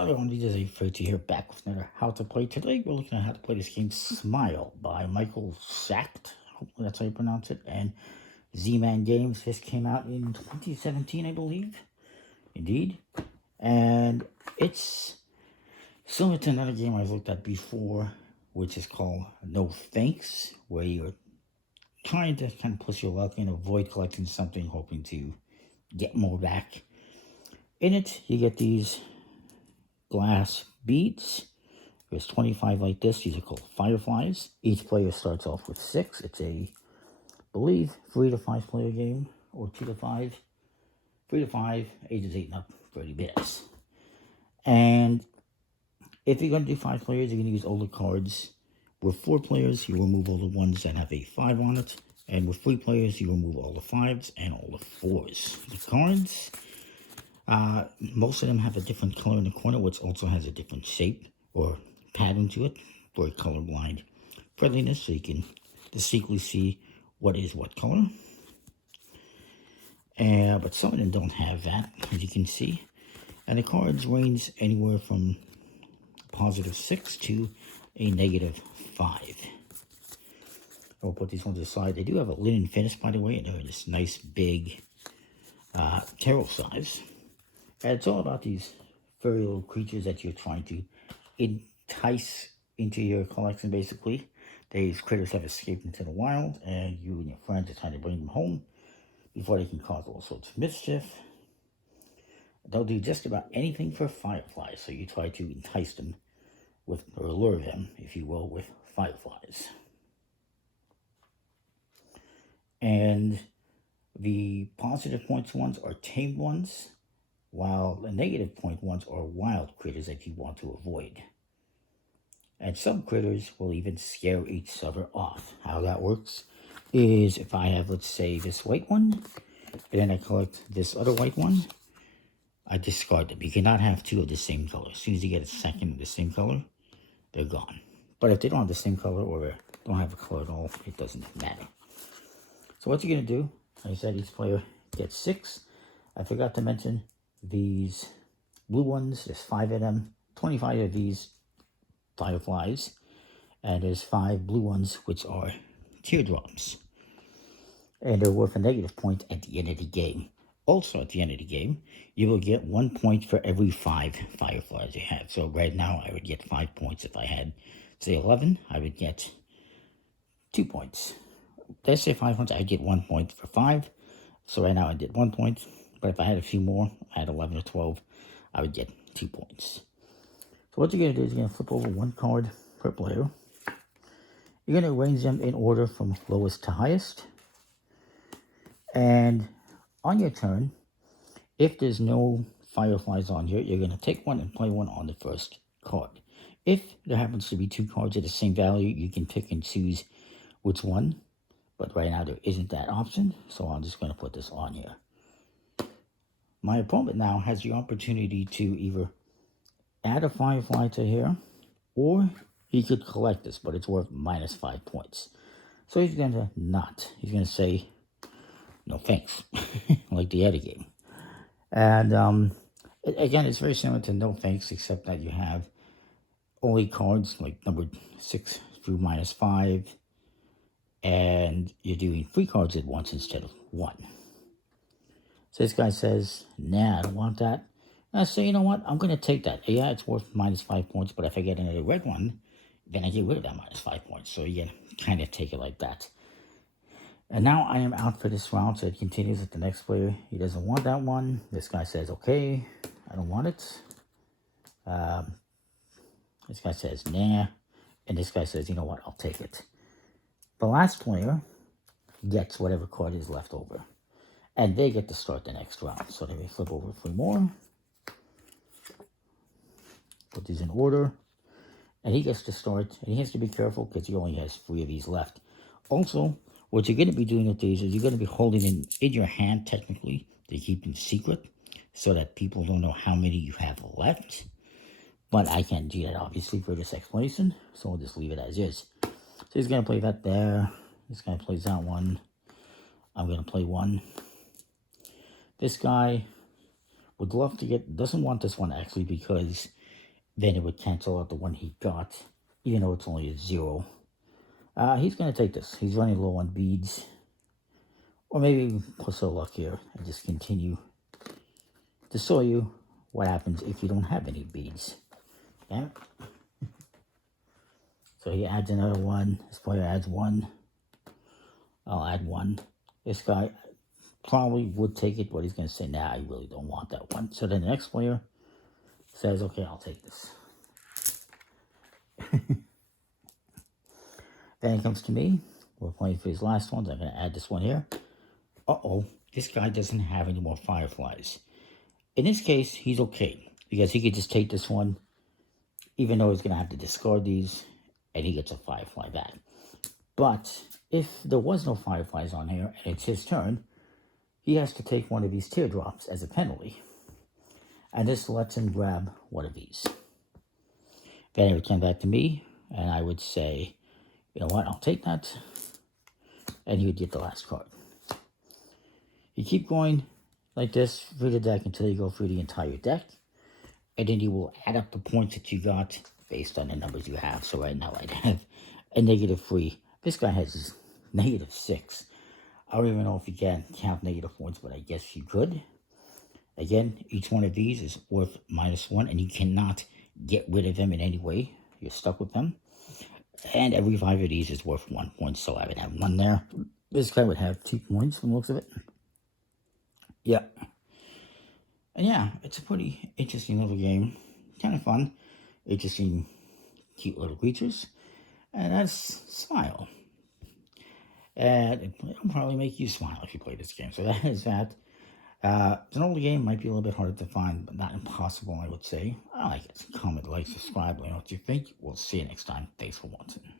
Everyone, this is Afraid to Hear back with another How to Play. Today we're looking at how to play this game Smile by Michael Sacht. Hopefully that's how you pronounce it. And Z-Man Games. This came out in 2017, I believe. Indeed. And it's similar to another game I've looked at before, which is called No Thanks, where you're trying to kind of push your luck and avoid collecting something, hoping to get more back. In it, you get these glass beads. There's 25 like this. These are called fireflies. Each player starts off with 6. It's a, I believe, 3 to 5 player game, or 2 to 5. 3 to 5, ages 8 and up, 30 bits. And if you're going to do 5 players, you're going to use all the cards. With 4 players, you remove all the ones that have a 5 on it. And with 3 players, you remove all the 5s and all the 4s. The cards, most of them have a different color in the corner, which also has a different shape or pattern to it for colorblind friendliness, so you can distinctly see what is what color. But some of them don't have that, as you can see. And the cards range anywhere from +6 to a -5. I'll put these ones aside. They do have a linen finish, by the way, and they're this nice big tarot size. And it's all about these furry little creatures that you're trying to entice into your collection, basically. These critters have escaped into the wild, and you and your friends are trying to bring them home before they can cause all sorts of mischief. They'll do just about anything for fireflies, so you try to entice them with, or lure them, if you will, with fireflies. And the positive points ones are tamed ones, while the negative point ones are wild critters that you want to avoid. And some critters will even scare each other off. How that works is if I have, let's say, this white one, and then I collect this other white one, I discard them. You cannot have 2 of the same color. As soon as you get a second of the same color, they're gone. But if they don't have the same color or don't have a color at all, it doesn't matter. So what you're going to do, like I said, each player gets 6. I forgot to mention these blue ones. There's 5 of them. 25 of these fireflies. And there's 5 blue ones, which are teardrops. And they're worth a negative point at the end of the game. Also, at the end of the game, you will get 1 point for every 5 fireflies you have. So right now, I would get 5 points. If I had, say, 11, I would get 2 points. Let's say 5 points, I get 1 point for 5. So right now, I did 1 point. But if I had a few more, I had 11 or 12, I would get 2 points. So what you're going to do is you're going to flip over 1 card per player. You're going to arrange them in order from lowest to highest. And on your turn, if there's no fireflies on here, you're going to take one and play one on the first card. If there happens to be 2 cards of the same value, you can pick and choose which one. But right now, there isn't that option, so I'm just going to put this on here. My opponent now has the opportunity to either add a firefly to here, or he could collect this, but it's worth -5 points. So he's going to not. He's going to say, no thanks, like the other game. And again, it's very similar to no thanks, except that you have only cards like numbered 6 through -5, and you're doing 3 cards at once instead of 1. So this guy says, nah, I don't want that. And I say, you know what? I'm going to take that. Yeah, it's worth -5 points, but if I get another red one, then I get rid of that -5 points. So you kind of take it like that. And now I am out for this round, so it continues with the next player. He doesn't want that one. This guy says, okay, I don't want it. This guy says, nah. And this guy says, you know what? I'll take it. The last player gets whatever card is left over. And they get to start the next round. So they may flip over 3 more. Put these in order. And he gets to start. And he has to be careful because he only has 3 of these left. Also, what you're going to be doing with these is you're going to be holding them in your hand, technically, to keep them secret. So that people don't know how many you have left. But I can't do that, obviously, for this explanation. So we'll just leave it as is. So he's going to play that there. This guy plays that one. I'm going to play one. This guy would love to get, doesn't want this one actually because then it would cancel out the one he got, even though it's only a 0. He's going to take this. He's running low on beads. Or maybe plus a luck here and just continue to show you what happens if you don't have any beads. Okay? So he adds another 1. This player adds 1. I'll add 1. This guy probably would take it, but he's going to say, nah, I really don't want that one. So then the next player says, okay, I'll take this. Then it comes to me. We're playing for his last ones. I'm going to add this one here. Uh-oh, this guy doesn't have any more fireflies. In this case, he's okay, because he could just take this one, even though he's going to have to discard these, and he gets a firefly back. But if there was no fireflies on here, and it's his turn, he has to take one of these teardrops as a penalty. And this lets him grab one of these. Then it would come back to me, and I would say, you know what, I'll take that. And he would get the last card. You keep going like this through the deck until you go through the entire deck. And then you will add up the points that you got based on the numbers you have. So right now I'd have a -3. This guy has -6. I don't even know if you can count negative points, but I guess you could. Again, each one of these is worth -1, and you cannot get rid of them in any way. You're stuck with them. And every 5 of these is worth 1 point, so I would have 1 there. This guy would have 2 points from the looks of it. Yeah. And yeah, it's a pretty interesting little game. Kind of fun. Interesting, cute little creatures. And that's Smile. And it'll probably make you smile if you play this game. So that is that. It's an older game, might be a little bit harder to find, but not impossible, I would say. I like it. Comment, like, subscribe, let me know what you think. We'll see you next time. Thanks for watching.